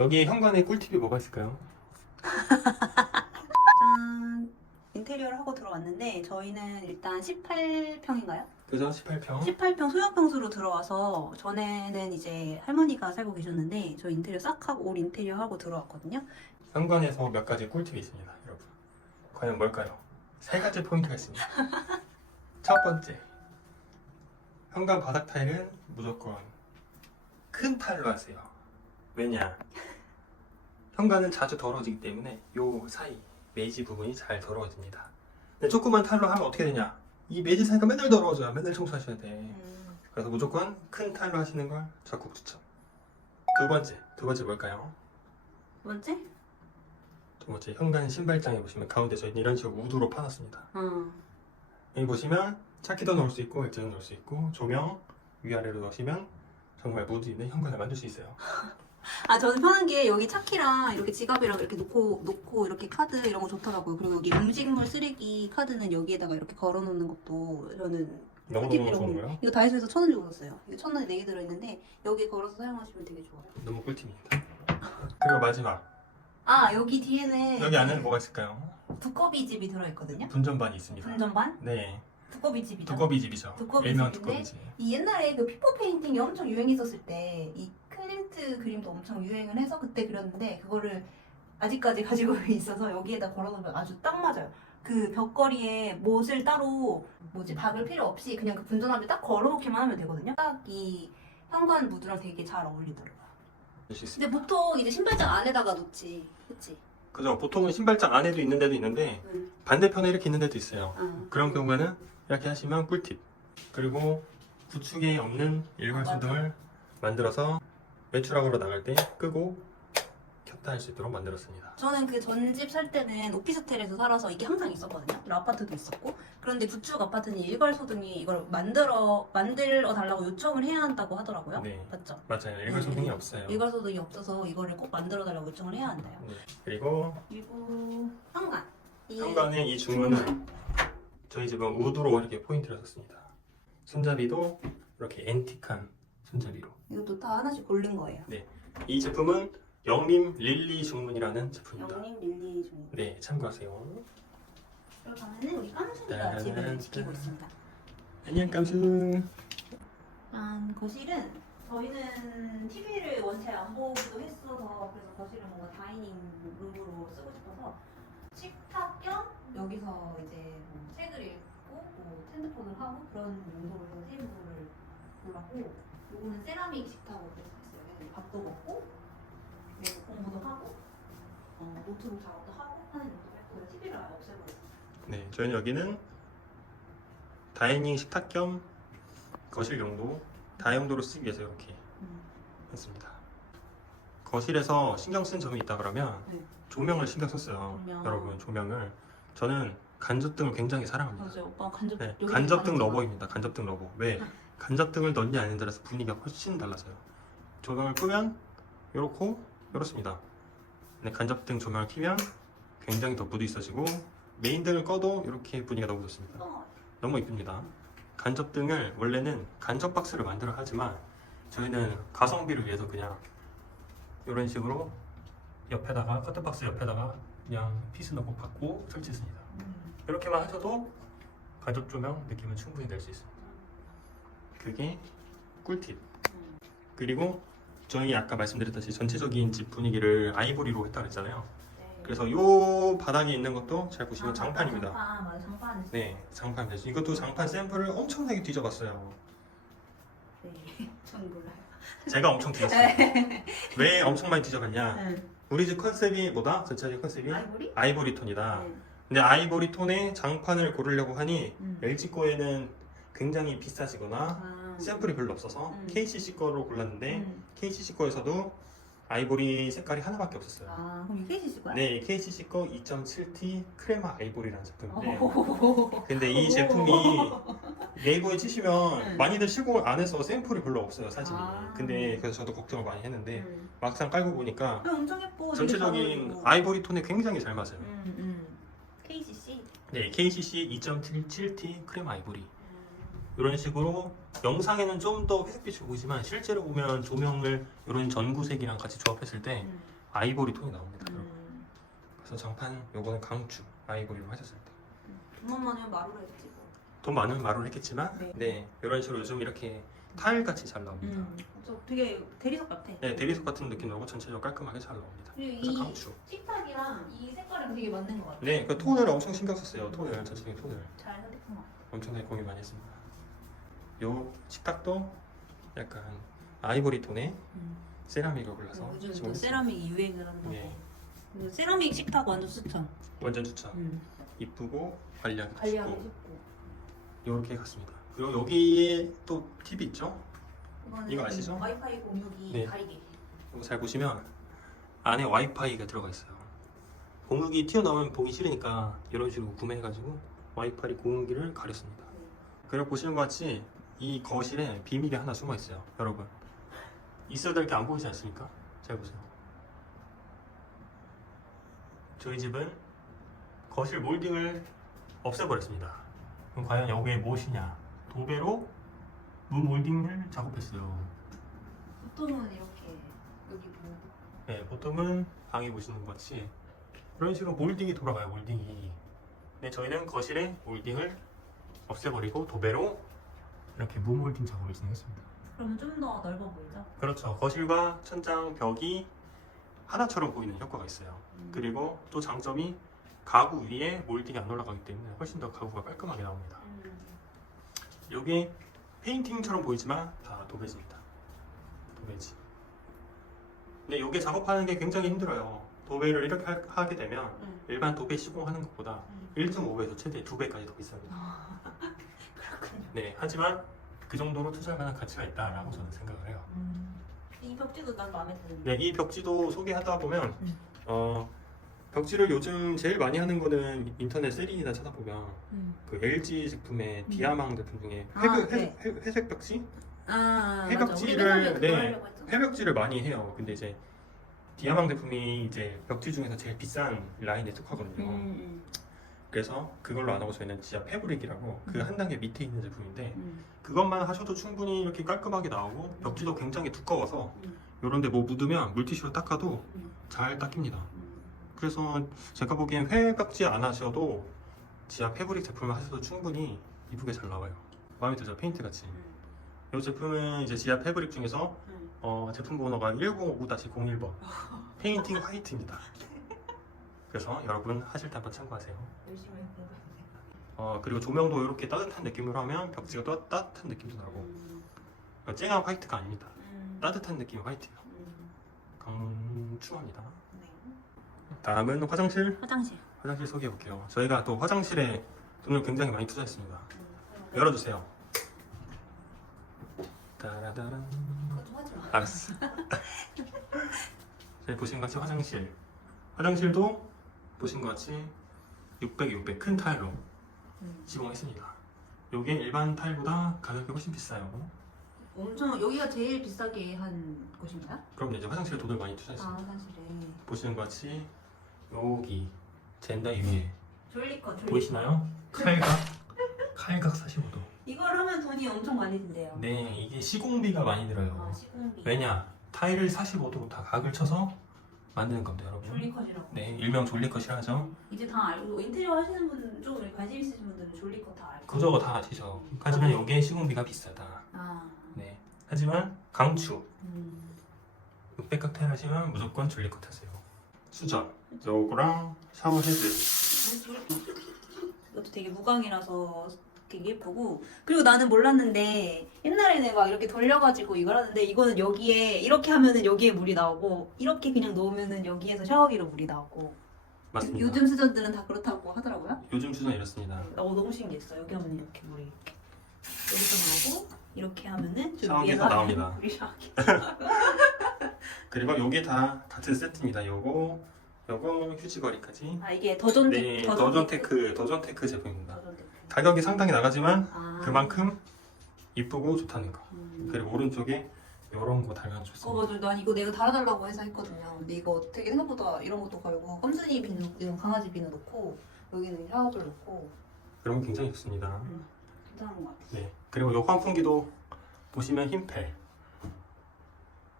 여기 현관에 꿀팁이 뭐가 있을까요? 짠! 인테리어를 하고 들어왔는데 저희는 일단 18평인가요? 그죠? 18평. 18평 소형평수로 들어와서 전에는 이제 할머니가 살고 계셨는데 저 인테리어 싹 하고 올 인테리어 하고 들어왔거든요. 현관에서 몇 가지 꿀팁이 있습니다, 여러분. 과연 뭘까요? 세 가지 포인트가 있습니다. 첫 번째, 현관 바닥 타일은 무조건 큰 타일로 하세요. 왜냐? 현관은 자주 더러워지기 때문에 요 사이 매지 부분이 잘 더러워집니다. 근데 조그만 타일로 하면 어떻게 되냐? 이 매지 사이가 맨날 더러워져요. 맨날 청소하셔야 돼. 그래서 무조건 큰 타일로 하시는 걸 적극 추천. 두 번째 뭘까요? 두 번째? 두 번째, 현관 신발장에 보시면 가운데 저희는 이런 식으로 우드로 파놨습니다. 여기 보시면 차키도 넣을 수 있고 액자도 넣을 수 있고 조명 위아래로 넣으시면 정말 무드 있는 현관을 만들 수 있어요. 아 저는 편한 게 여기 차키랑 이렇게 지갑이랑 이렇게 놓고 이렇게 카드 이런 거 좋더라고요. 그리고 여기 음식물 쓰레기 카드는 여기에다가 이렇게 걸어놓는 것도 저는 너무 꿀팁이라고 좋은 해요. 거예요? 이거 다이소에서 1,000원 주고 샀어요. 이거 1,000원에 4개 들어있는데 여기 걸어서 사용하시면 되게 좋아요. 너무 꿀팁입니다. 그리고 마지막, 아 여기 뒤에는 여기 안에는 뭐가 있을까요? 두꺼비 집이 들어있거든요. 분전반이 있습니다. 분전반? 네, 두꺼비 집이죠. 두꺼비 집이죠. 두꺼비 일명 집인데 두꺼비 집. 이 옛날에 그 피퍼 페인팅이 엄청 유행했었을 때 이 클림트 그림도 엄청 유행을 해서 그때 그렸는데 그거를 아직까지 가지고 있어서 여기에다 걸어놓으면 아주 딱 맞아요. 그 벽걸이에 못을 따로 박을 필요 없이 그냥 그 분전압에 딱 걸어놓기만 하면 되거든요. 딱 이 현관 무드랑 되게 잘 어울리더라고요. 낼 수 있습니다. 근데 보통 이제 신발장 안에다가 놓지, 그치? 그죠? 보통은 신발장 안에도 있는 데도 있는데 응. 반대편에 이렇게 있는 데도 있어요. 응. 그런 경우에는 이렇게 하시면 꿀팁. 그리고 구축에 없는 일괄소등을 만들어서 외출하러 나갈 때 끄고 켰다 할 수 있도록 만들었습니다. 저는 그 전집 살 때는 오피스텔에서 살아서 이게 항상 있었거든요. 그리고 아파트도 있었고. 그런데 구축 아파트는 일괄소등이 이걸 만들어 달라고 요청을 해야 한다고 하더라고요. 네. 맞죠? 맞아요. 일괄소등이 네. 없어요. 일괄소등이 없어서 이거를 꼭 만들어 달라고 요청을 해야 한대요. 네. 그리고 그리고 현관. 현관의 이 중문은 저희 집은 우드로 이렇게 포인트를 줬습니다. 손잡이도 이렇게 앤틱한 손잡이로. 이것도 다 하나씩 고른 거예요. 이 제품은 영림 릴리 중문이라는 제품입니다. 영림 릴리 중. 네, 참고하세요. 그러면은 우리 깜순이가 집을 지키고 있습니다. 안녕 깜수. 거실은 저희는 TV를 원체 안 보기도 했어서 그래서 거실은 뭔가 다이닝 룸으로 쓰고 싶어서 식탁 겸 여기서 이제 뭐 책을 읽고 뭐 핸드폰을 하고 그런 용도로 해서 테이블을 골랐고 요거는 세라믹 식탁으로 해서 했어요. 그래서 밥도 먹고 그리고 공부도 하고 노트북 작업도 하고 하는 용도로 했고 TV를 아예 없애버렸어요. 네, 저희는 여기는 다이닝 식탁 겸 거실 용도 다용도로 쓰기 위해서 이렇게 했습니다. 거실에서 신경 쓴 점이 있다 그러면 네. 조명을 신경 썼어요. 조명. 여러분 조명을 저는 간접등을 굉장히 사랑합니다. 맞아요. 오빠 간접 네, 여기 간접등 간접 러버입니다. 간접등 러버. 왜? 간접등을 넣니 안 넣느라서 분위기가 훨씬 달라져요. 조명을 끄면 이렇습니다. 네, 간접등 조명을 켜면 굉장히 더 무드 있어지고 메인등을 꺼도 이렇게 분위기가 너무 좋습니다. 너무 이쁩니다. 간접등을 원래는 간접 박스를 만들어 하지만 저희는 가성비를 위해서 그냥 이런 식으로 옆에다가 커튼박스 옆에다가 그냥 피스 넣고 받고 설치했습니다. 이렇게만 하셔도 간접 조명 느낌은 충분히 낼 수 있습니다. 그게 꿀팁. 그리고 저희 아까 말씀드렸듯이 전체적인 집 분위기를 아이보리로 했다고 했잖아요. 그래서 이 바닥에 있는 것도 잘 보시면 장판입니다. 맞아, 장판. 네, 장판입니다. 이것도 장판 샘플을 엄청나게 뒤져봤어요. 네, 전 몰라요. 제가 엄청 뒤졌어요. 왜 엄청 많이 뒤져봤냐? 네. 우리 집 컨셉이 뭐다? 전체적인 컨셉이 아이보리? 아이보리 톤이다. 네. 근데 아이보리 톤의 장판을 고르려고 하니 음. LG 거에는 굉장히 비싸지거나 샘플이 별로 없어서 KCC 거로 골랐는데 KCC 거에서도 아이보리 색깔이 하나밖에 없었어요. 아, 그럼 이게 KCC 거야? 네, KCC 거 2.7T 크레마 아이보리라는 제품인데 오. 근데 이 제품이 네이버에 치시면 네. 많이들 시공을 안 해서 샘플이 별로 없어요, 사진이. 아. 근데 그래서 저도 걱정을 많이 했는데 막상 깔고 보니까 엄청 예뻐. 전체적인 아이보리 톤에 굉장히 잘 맞아요. KCC? 네, KCC 2.7T 크레마 아이보리. 이런 식으로 영상에는 좀 더 회색빛이 보이지만 실제로 보면 조명을 이런 전구색이랑 같이 조합했을 때 아이보리 톤이 나옵니다. 여러분. 음. 그래서 장판 요거는 강추 아이보리로 하셨을 때. 돈만 많으면 마루로 했지 뭐. 돈 많으면 말을 했겠지만 네. 네 이런 식으로 요즘 이렇게 타일 같이 잘 나옵니다. 그래서 되게 대리석 같아. 네 대리석 같은 느낌 나고 전체적으로 깔끔하게 잘 나옵니다. 그리고 그래서 이 강추. 식탁이랑 이 색깔이랑 되게 맞는 것 같아. 네, 그 톤을 엄청 신경 썼어요. 톤을 전체적인 톤을 잘 선택한 것 같아. 엄청나게 고민 많이 했습니다. 요 식탁도 약간 아이보리 톤의 세라믹을 골라서 요즘 또 시공했습니다. 세라믹이 유행을 한다고. 네. 그리고 세라믹 식탁 완전 추천. 완전 추천. 이쁘고 관리하기 관리하기 쉽고 쉽고. 이렇게 갔습니다. 그리고 여기에 또 팁이 있죠. 이거는 이거 아시죠? 와이파이 공유기 네. 가리개. 이거 잘 보시면 안에 와이파이가 들어가 있어요. 공유기 튀어나오면 보기 싫으니까 이런 식으로 구매해가지고 와이파이 공유기를 가렸습니다. 그리고 보시는 것 같이 이 거실에 비밀이 하나 숨어 있어요. 여러분 있어도 이렇게 안 보이지 않습니까? 잘 보세요. 저희 집은 거실 몰딩을 없애버렸습니다. 그럼 과연 여기에 무엇이냐? 도배로 문 몰딩을 작업했어요. 보통은 이렇게 여기 뭐 네, 보통은 방에 보시는 것 같이 이런 식으로 몰딩이 돌아가요. 몰딩이. 근데 저희는 거실에 몰딩을 없애버리고 도배로 이렇게 무몰딩 작업을 진행했습니다. 그러면 좀 더 넓어 보이죠? 그렇죠. 거실과 천장, 벽이 하나처럼 보이는 효과가 있어요. 그리고 또 장점이 가구 위에 몰딩이 안 올라가기 때문에 훨씬 더 가구가 깔끔하게 나옵니다. 여기 페인팅처럼 보이지만 다 도배지입니다. 도배지. 근데 이게 작업하는 게 굉장히 힘들어요. 도배를 이렇게 하게 되면 일반 도배 시공하는 것보다 1.5배에서 최대 2배까지 더 비쌉니다. 그렇군요. 네, 하지만 그 정도로 투자할 만한 가치가 있다라고 저는 생각을 해요. 이 벽지도 난 마음에 드는데. 네, 이 벽지도 소개하다 보면 벽지를 요즘 제일 많이 하는 거는 인터넷 세리나 찾아보면 그 LG 제품의 디아망 제품 중에 회색 벽지? 회벽지를 네, 회벽지를 많이 해요. 근데 이제 디아망 제품이 이제 벽지 중에서 제일 비싼 라인에 속하거든요. 그래서 그걸로 안 하고 저희는 진짜 패브릭이라고 그 한 단계 밑에 있는 제품인데 그것만 하셔도 충분히 이렇게 깔끔하게 나오고 벽지도 굉장히 두꺼워서 이런데 뭐 묻으면 물티슈로 닦아도 잘 닦입니다. 그래서 제가 보기엔 회벽지 안 하셔도 지하 패브릭 제품을 하셔도 충분히 이쁘게 잘 나와요. 마음에 들죠? 페인트 같이. 이 제품은 이제 지하 패브릭 중에서 제품 번호가 1059-01번 페인팅 화이트입니다. 그래서 여러분 하실 때 한번 참고하세요. 열심히 해보겠습니다. 그리고 조명도 이렇게 따뜻한 느낌으로 하면 벽지가 또 따뜻한 느낌도 나고 쨍한 화이트가 아닙니다. 따뜻한 느낌의 화이트예요. 강추합니다. 네. 다음은 화장실 화장실. 소개해볼게요. 저희가 또 화장실에 돈을 굉장히 많이 투자했습니다. 열어주세요. 따라다란. 그거 좀 하지 마. 알았어. 저희 보신 것 같이 화장실도 보신 것 같이 600 큰 타일로 시공했습니다. 이게 일반 타일보다 가격이 훨씬 비싸요. 엄청 여기가 제일 비싸게 한 곳인가요? 그럼 이제 화장실에 돈을 많이 투자했습니다. 화장실에. 보시는 것 같이 여기 젠다 위에 졸리컷. 보이시나요? 칼각 45도. 이걸 하면 돈이 엄청 많이 든대요. 네, 이게 시공비가 많이 들어요. 시공비. 왜냐? 타일을 45도로 다 각을 쳐서 만드는 겁니다, 여러분. 졸리컷이라고. 네, 일명 졸리컷이라 하죠. 이제 다 알고 인테리어 하시는 분 좀 관심 있으신 분들은 졸리컷 다 알고. 그저 다 아시죠? 하지만 여기에 시공비가 비싸다. 네. 하지만 강추. 600각 타일 하시면 무조건 졸리컷 하세요. 수전. 요거랑 샤워 헤드. 이것도 되게 무광이라서 되게 예쁘고, 그리고 나는 몰랐는데 옛날에는 막 이렇게 돌려가지고 이걸 하는데 이거는 여기에 이렇게 하면은 여기에 물이 나오고 이렇게 그냥 놓으면은 여기에서 샤워기로 물이 나오고. 맞습니다. 요즘 수전들은 다 그렇다고 하더라고요. 요즘 수전 이렇습니다. 너무 신기했어. 여기 하면 이렇게 물이 이렇게 여기서 나오고 이렇게 하면은 좀 샤워기에서 위에서 나옵니다. 우리 샤워기. 그리고 요게 다 같은 세트입니다. 요거 휴지거리까지. 이게 더전 네, 더전테크 제품입니다. 더전테크. 가격이 상당히 나가지만 그만큼 아. 이쁘고 좋다는 거. 그리고 오른쪽에 이런 거 달면 좋습니다. 맞아. 난 이거 내가 달아달라고 해서 했거든요. 근데 이거 되게 생각보다 이런 것도 걸고 껌순이 비누, 이런 강아지 비누 넣고 여기는 샤워볼 넣고 그러면 굉장히 좋습니다. 괜찮은 것 같아. 네. 그리고 요 환풍기도 보시면 흰펠.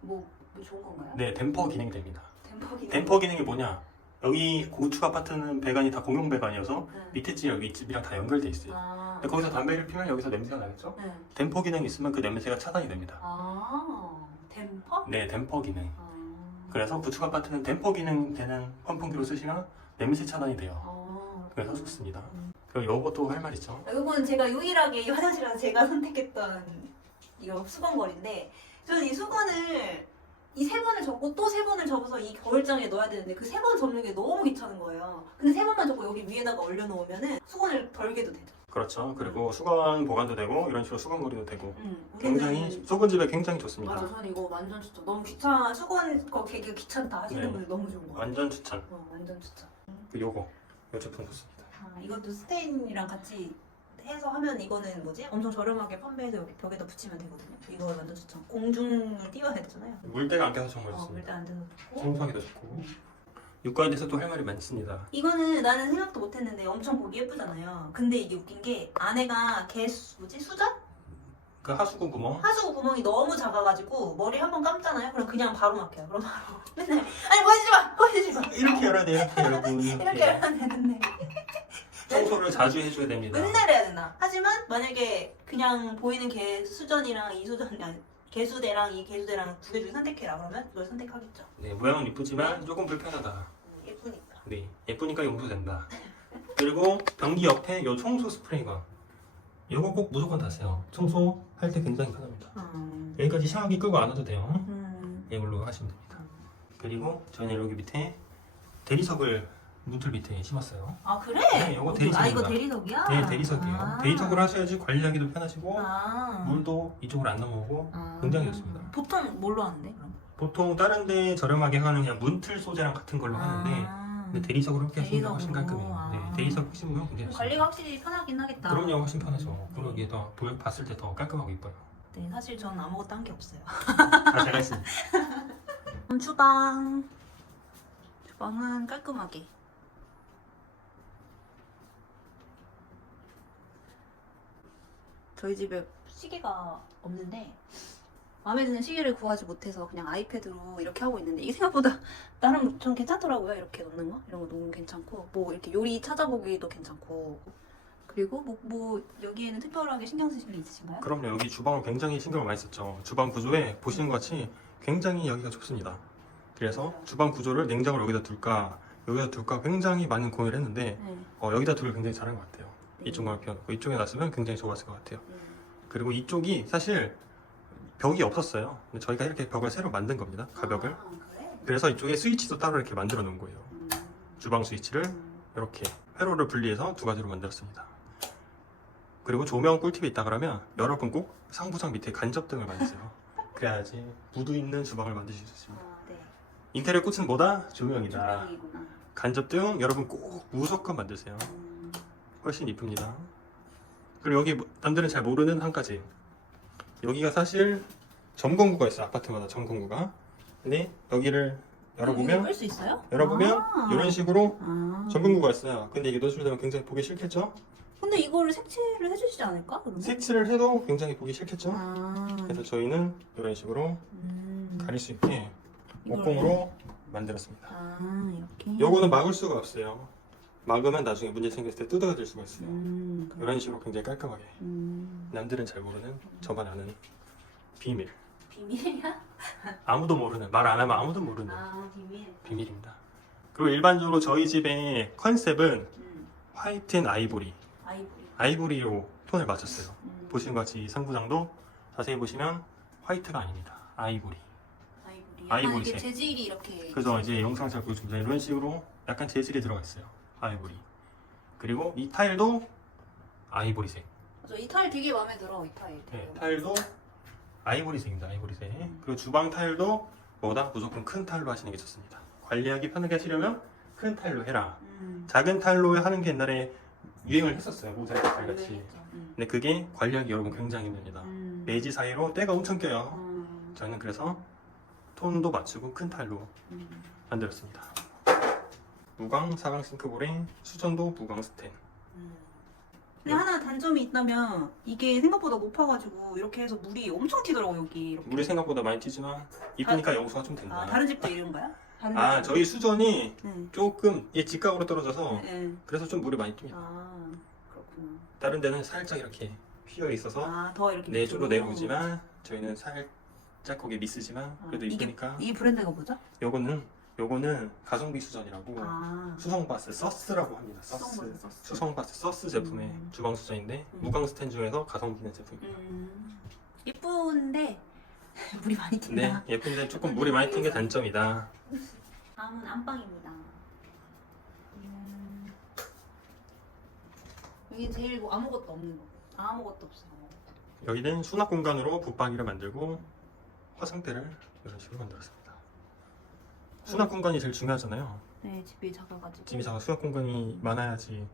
뭐 좋은 건가요? 네, 댐퍼 기능이 됩니다. 댐퍼 기능이 뭐냐? 여기 고축 아파트는 배관이 다 공용 배관이어서 밑에 집이랑 윗집이랑 다 연결돼 있어요. 근데 거기서 담배를 피면 여기서 냄새가 나겠죠? 댐퍼 기능이 있으면 그 냄새가 차단이 됩니다. 댐퍼? 네, 댐퍼 기능. 그래서 구축 아파트는 댐퍼 기능 되는 환풍기로 쓰시면 냄새 차단이 돼요. 그래서 좋습니다. 그리고 요것도 할 말 있죠? 이건 제가 유일하게 이 화장실에서 제가 선택했던 이거 수건걸인데, 저는 이 수건을 이 3번을 접고 또 3번을 접어서 이 거울장에 넣어야 되는데 그 3번 접는 게 너무 귀찮은 거예요. 근데 3번만 접고 여기 위에다가 올려놓으면은 수건을 덜게도 되죠. 그렇죠. 그리고 수건 보관도 되고 이런 식으로 수건거리도 되고 우리는 굉장히 좁은 집에 굉장히 좋습니다. 맞아, 저는 이거 완전 추천. 너무 귀찮아. 수건 거 되게 귀찮다 하시는 네. 분들 너무 좋은 거 같아요. 완전 추천. 완전 추천. 그 요거 요 제품 좋습니다. 이것도 스테인이랑 같이 해서 하면 이거는 뭐지? 엄청 저렴하게 판매해서 여기 벽에다 붙이면 되거든요. 이거 완전 추천. 공중을 띄워야 되잖아요. 물때가 안 껴서 정말 좋습니다. 물때 안 돼서 좋고. 청소하기도 좋고. 육가에 대해서 또 할 말이 많습니다. 이거는 나는 생각도 못했는데 엄청 보기 예쁘잖아요. 근데 이게 웃긴 게 안에가 수전? 그 하수구 구멍 하수구 구멍이 너무 작아가지고 머리 한번 감잖아요. 그럼 그냥 바로 막혀요. 그럼 바로 맨날 아니 보여주지 마. 이렇게 열어야 돼요. 이렇게 여러분 이렇게 열어야 되는데 청소를 자주 해줘야 됩니다. 맨날 해야 되나? 하지만 만약에 그냥 보이는 수전이랑 개수대랑 이 개수대랑 2개 중에 선택해라 그러면 이걸 선택하겠죠. 네, 모양은 이쁘지만 조금 불편하다. 예쁘니까. 네, 예쁘니까 용서된다. 그리고 변기 옆에 요 청소 스프레이건 요거 꼭 무조건 다세요. 청소할 때 굉장히 편합니다. 여기까지 샤워기 끄고 안 와도 돼요. 이걸로 하시면 됩니다. 그리고 저희는 여기 밑에 대리석을 문틀 밑에 심었어요. 아 그래? 네, 요거 대리석입니다. 이거 대리석이야? 네, 대리석이에요. 대리석으로 하셔야지 관리하기도 편하시고 아. 물도 이쪽으로 안 넘어오고 굉장히 좋습니다. 보통 뭘로 하는데 그럼? 보통 다른 데 저렴하게 하는 그냥 문틀 소재랑 같은 걸로 하는데 근데 대리석으로 이렇게 하시면 훨씬 깔끔해요. 네, 대리석 하시면 굉장히 관리가 확실히 편하긴 하겠다. 그럼요, 훨씬 편하죠. 그리고 이게 더 봤을 때 더 깔끔하고 이뻐요. 네, 사실 전 아무것도 한 게 없어요. 다 제가 했습니다. 주방. 주방은 깔끔하게. 저희 집에 시계가 없는데 마음에 드는 시계를 구하지 못해서 그냥 아이패드로 이렇게 하고 있는데 이게 생각보다 나름 전 괜찮더라고요. 이렇게 넣는 거 이런 거 너무 괜찮고 뭐 이렇게 요리 찾아보기도 괜찮고 그리고 뭐 여기에는 특별하게 신경 쓰실 일 있으신가요? 그럼요, 여기 주방을 굉장히 신경을 많이 썼죠. 주방 구조에 보시는 것 같이 굉장히 여기가 좁습니다. 그래서 주방 구조를 냉장고를 여기다 둘까 굉장히 많은 고민을 했는데 네. 여기다 둘 굉장히 잘한 것 같아요. 이쪽만 피워놓고 이쪽에 놨으면 굉장히 좋았을 것 같아요. 그리고 이쪽이 사실 벽이 없었어요. 근데 저희가 이렇게 벽을 새로 만든 겁니다. 가벽을. 그래? 그래서 이쪽에 스위치도 따로 이렇게 만들어 놓은 거예요. 주방 스위치를 이렇게 회로를 분리해서 2가지로 만들었습니다. 그리고 조명 꿀팁이 있다 그러면 여러분 꼭 상부장 밑에 간접등을 만드세요. 그래야지 무드 있는 주방을 만드실 수 있습니다. 네. 인테리어 꽃은 뭐다? 조명이다. 조명이구나. 간접등 여러분 꼭 무조건 만드세요. 훨씬 이쁩니다. 그리고 여기 남들은 잘 모르는 한 가지. 여기가 사실 점검구가 있어요. 아파트마다 점검구가. 근데 여기를 열어보면 끌 수 있어요? 이런 식으로 아. 점검구가 있어요. 근데 이게 노출되면 굉장히 보기 싫겠죠? 근데 이거를 색칠을 해주시지 않을까? 그러면? 색칠을 해도 굉장히 보기 싫겠죠? 아. 그래서 저희는 이런 식으로 가릴 수 있게 목공으로 만들었습니다. 아 이렇게. 요거는 막을 수가 없어요. 막으면 나중에 문제 생겼을 때 뜯어질 수가 있어요. 이런 식으로 굉장히 깔끔하게. 남들은 잘 모르는 저만 아는 비밀. 비밀이야? 아무도 모르는, 말 안 하면 아무도 모르는 비밀. 비밀입니다. 그리고 일반적으로 저희 집의 컨셉은 화이트 앤 아이보리. 아이보리로 톤을 맞췄어요. 보시는 것 같이 이 상부장도 자세히 보시면 화이트가 아닙니다. 아이보리. 아이보리 이게 색. 재질이 이렇게. 그래서 이제 영상 잘 보여줍니다. 이런 식으로 약간 재질이 들어가 있어요. 아이보리. 그리고 이 타일도 아이보리색. 맞아, 이 타일 되게 마음에 들어. 이 타일. 네, 타일도 아이보리색입니다. 아이보리색. 그리고 주방 타일도 뭐다? 무조건 큰 타일로 하시는 게 좋습니다. 관리하기 편하게 하시려면 큰 타일로 해라. 작은 타일로 하는 게 옛날에 유행을 했었어요. 모자이크 타일 같이. 근데 그게 관리하기 여러분 굉장히 힘듭니다. 매지 사이로 때가 엄청 껴요. 저는 그래서 톤도 맞추고 큰 타일로 만들었습니다. 무광 4강 싱크볼에 수전도 무광 스텐. 근데 하나 단점이 있다면 이게 생각보다 높아가지고 이렇게 해서 물이 엄청 튀더라고 여기. 이렇게. 물이 생각보다 많이 튀지만 이쁘니까 용서가 좀 된다. 다른 집도 이런가요? 다른 아 데는? 저희 수전이 네. 조금 이 직각으로 떨어져서 네. 그래서 좀 물이 많이 뜹니다. 아 그렇구나. 다른 데는 살짝 이렇게 휘어 있어서 아더 이렇게 네, 밑으로. 쪽으로 내려오지만 저희는 살짝 거기 미스지만 그래도 이게 이쁘니까. 이 브랜드가 뭐죠? 요거는 가성비 수전이라고 아 수성바스 서스라고 합니다. 서스. 서스. 수성바스 서스 제품의 주방 수전인데 무광 스텐 중에서 가성비 있는 제품입니다. 예쁜데 물이 많이 네, 튄다. 예쁜데 조금 물이 많이 튄 게 단점이다. 다음은 안방입니다. 여기 제일 뭐 아무것도 없는 거. 아무것도 없어요. 여기는 수납 공간으로 붙박이를 만들고 화장대를 이런 식으로 만들었습니다. 수납 공간이 제일 중요하잖아요. 네, 집이 작아가지고. 집이 작아 수납 공간이 많아야지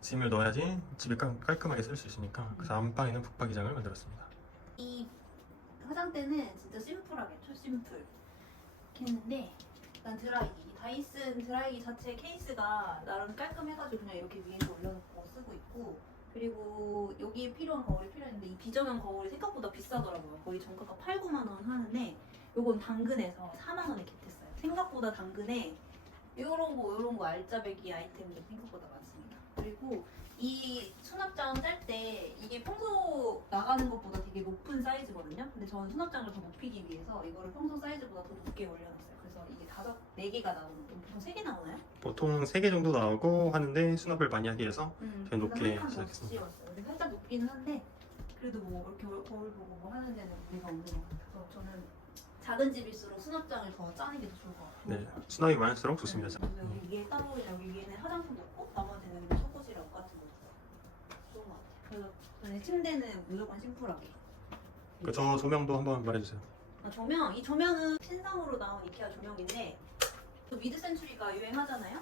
짐을 넣어야지 집이 깔끔하게 쓸 수 있으니까 그래서 안방에는 붙박이장을 만들었습니다. 이 화장대는 진짜 심플하게 초심플 했는데 일단 드라이기 이 다이슨 드라이기 자체 케이스가 나름 깔끔해가지고 그냥 이렇게 위에서 올려놓고 쓰고 있고 그리고 여기에 필요한 거울이 필요했는데 이 비정형 거울이 생각보다 비싸더라고요. 거의 정가가 8, 9만 원 하는데 요건 당근에서 4만 원에 겟했어요. 생각보다 당근에 요런 거 알짜배기 아이템들 생각보다 많습니다. 그리고 이 수납장 짤 때 이게 평소 나가는 것보다 되게 높은 사이즈거든요. 근데 저는 수납장을 더 높이기 위해서 이거를 평소 사이즈보다 더 높게 올려놨어요. 그래서 이게 4개 나오는 거 보통 3개 나오나요? 보통 3개 정도 나오고 하는데 수납을 많이 하기 위해서 그냥 높게 더 시작했습니다. 씌웠어요. 근데 살짝 높기는 한데 그래도 뭐 이렇게 거울 보고 뭐 하는 데는 무리가 없는 것 같아서 저는 작은 집일수록 수납장을 더 짜는 게 더 좋을 것 같아요. 네, 수납이 많을수록 좋습니다. 그래서 여기 위에 따로 여기 위에는 화장품 넣고 나머지는 그냥 속옷이랑 옷 같은 거 넣고 좋은 것 같아요. 그래서 저는 침대는 무조건 심플하게. 저 조명도 한번 말해주세요. 조명 이 조명은 신상으로 나온 이케아 조명인데 또 미드 센츄리가 유행하잖아요.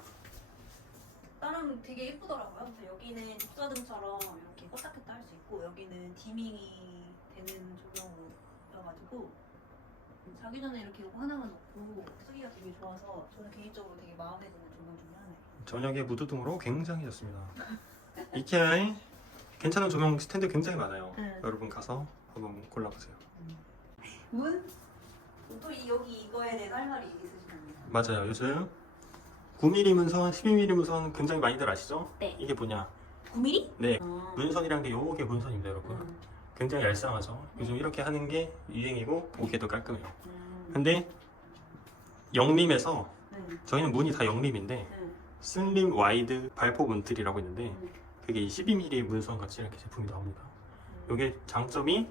나름 되게 예쁘더라고요. 그래서 여기는 뒷좌등처럼 이렇게 껐다 켰다 할 수 있고 여기는 디밍이 되는 조명이어가지고 자기 전에 이렇게 이거 하나만 놓고 쓰기가 되게 좋아서 저는 개인적으로 되게 마음에 드는 조명 중에 하나예요. 저녁에 무드등으로 굉장히 좋습니다. 이케아에 괜찮은 조명 스탠드 굉장히 많아요. 여러분 가서 한번 골라보세요. 문? 또 여기 이거에 대해서 할 말이 있으시답니다. 맞아요. 요즘 9mm 문선, 12mm 문선 굉장히 많이들 아시죠? 네. 이게 뭐냐? 9mm? 네, 문선이라는 게 요게 문선입니다, 여러분. 굉장히 얄쌍하죠. 요즘 이렇게 하는 게 유행이고 보기에도 깔끔해요. 근데 영림에서 저희는 문이 다 영림인데 슬림 와이드 발포 문틀이라고 있는데 그게 12mm 문선 같이 이렇게 제품이 나옵니다. 요게 장점이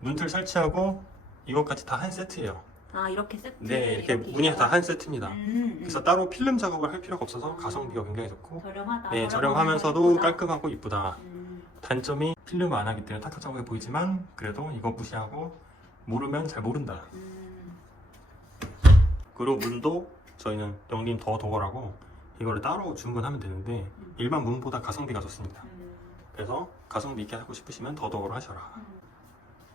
문틀 설치하고 이것까지 다 한 세트예요. 아 이렇게 세트? 네, 이렇게 문이 다 한 세트입니다. 그래서 따로 필름 작업을 할 필요가 없어서 가성비가 굉장히 좋고 저렴하다. 네, 저렴하면서도 깔끔하고 이쁘다. 단점이 필름 안 하기 때문에 탁탁하게 보이지만 그래도 이거 무시하고 모르면 잘 모른다. 그리고 문도 저희는 영림 더 도어라고 이거를 따로 주문하면 되는데 일반 문보다 가성비가 좋습니다. 그래서 가성비 있게 하고 싶으시면 더 도어로 하셔라.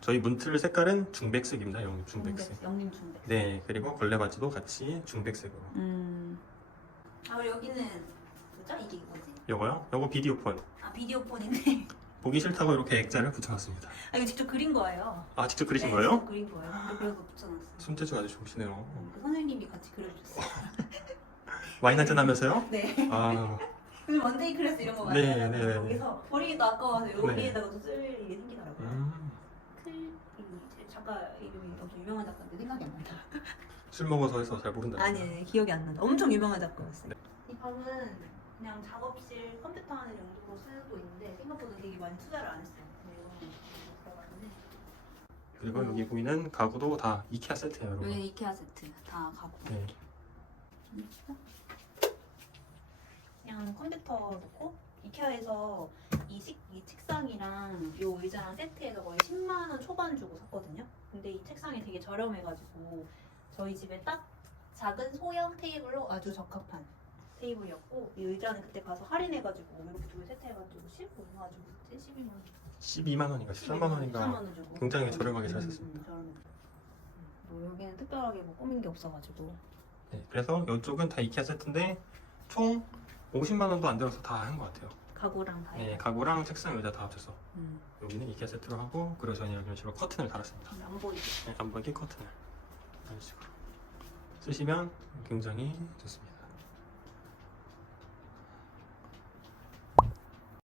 저희 문틀 색깔은 중백색입니다. 영림 중백색. 영림 중백. 네, 그리고 걸레 바지도 같이 중백색으로. 아 그리고 여기는 뭐죠? 이게 뭐지? 요거요? 요거 비디오폰. 아 비디오폰인데 보기 싫다고 이렇게 액자를 붙여놨습니다. 아 이거 직접 그린 거예요. 아, 직접 그리신 네, 거예요? 직접 그린 거예요. 그래서 붙여놨어요. 손재주가 아주 좋으시네요. 그 선생님이 같이 그려줬어요. 와인 한잔 하면서요? 네. 아, 요즘 원데이 클래스 이런 거 네, 많이 하잖아요. 네, 네. 거기서 버리기도 아까워서 네. 여기에다가 또 쓸 일이 생기더라고요. 제 작가 이름이 엄청 유명한 작가인데 생각이 안 난다. 술 먹어서 해서 잘 모른다. 아니 기억이 안 난다. 엄청 유명한 작가였어요. 이 방은 그냥 작업실 컴퓨터 하는 용도로 쓰고 있는데 생각보다 되게 많이 투자를 안 했어요. 그리고 여기 보이는 가구도 다 이케아 세트예요, 여러분. 여기 이케아 세트 다 가구. 네. 그냥 컴퓨터 넣고 이케아에서 이 책상이랑 이 의자랑 세트해서 거의 10만 원 초반 주고 샀거든요. 근데 이 책상이 되게 저렴해가지고 저희 집에 딱 작은 소형 테이블로 아주 적합한 테이블이었고 이 의자는 그때 가서 할인해가지고 이렇게 두 개 세트해가지고 15만 주고 12만 원. 12만 원인가 13만 원인가 13만 원 주고. 굉장히 저렴하게 잘 샀습니다. 저렴해. 뭐 여기는 특별하게 뭐 꾸민 게 없어가지고. 네, 그래서 이쪽은 다 이케아 세트인데 총 50만 원도 안 들어서 다 한 것 같아요. 가구랑 다. 네, 가구랑 책상 의자 다 합쳐서 여기는 이케아 세트로 하고 그리고 저희는 이런 식으로 커튼을 달았습니다. 안 보이죠? 네, 안 보이게 커튼을 이런 식으로. 쓰시면 굉장히 좋습니다.